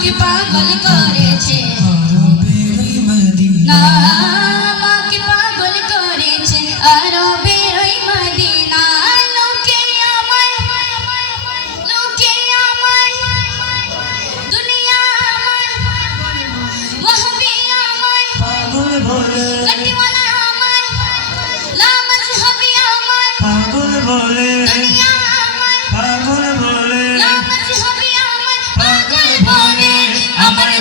আমাকে পাগল করেছে। মদিনা।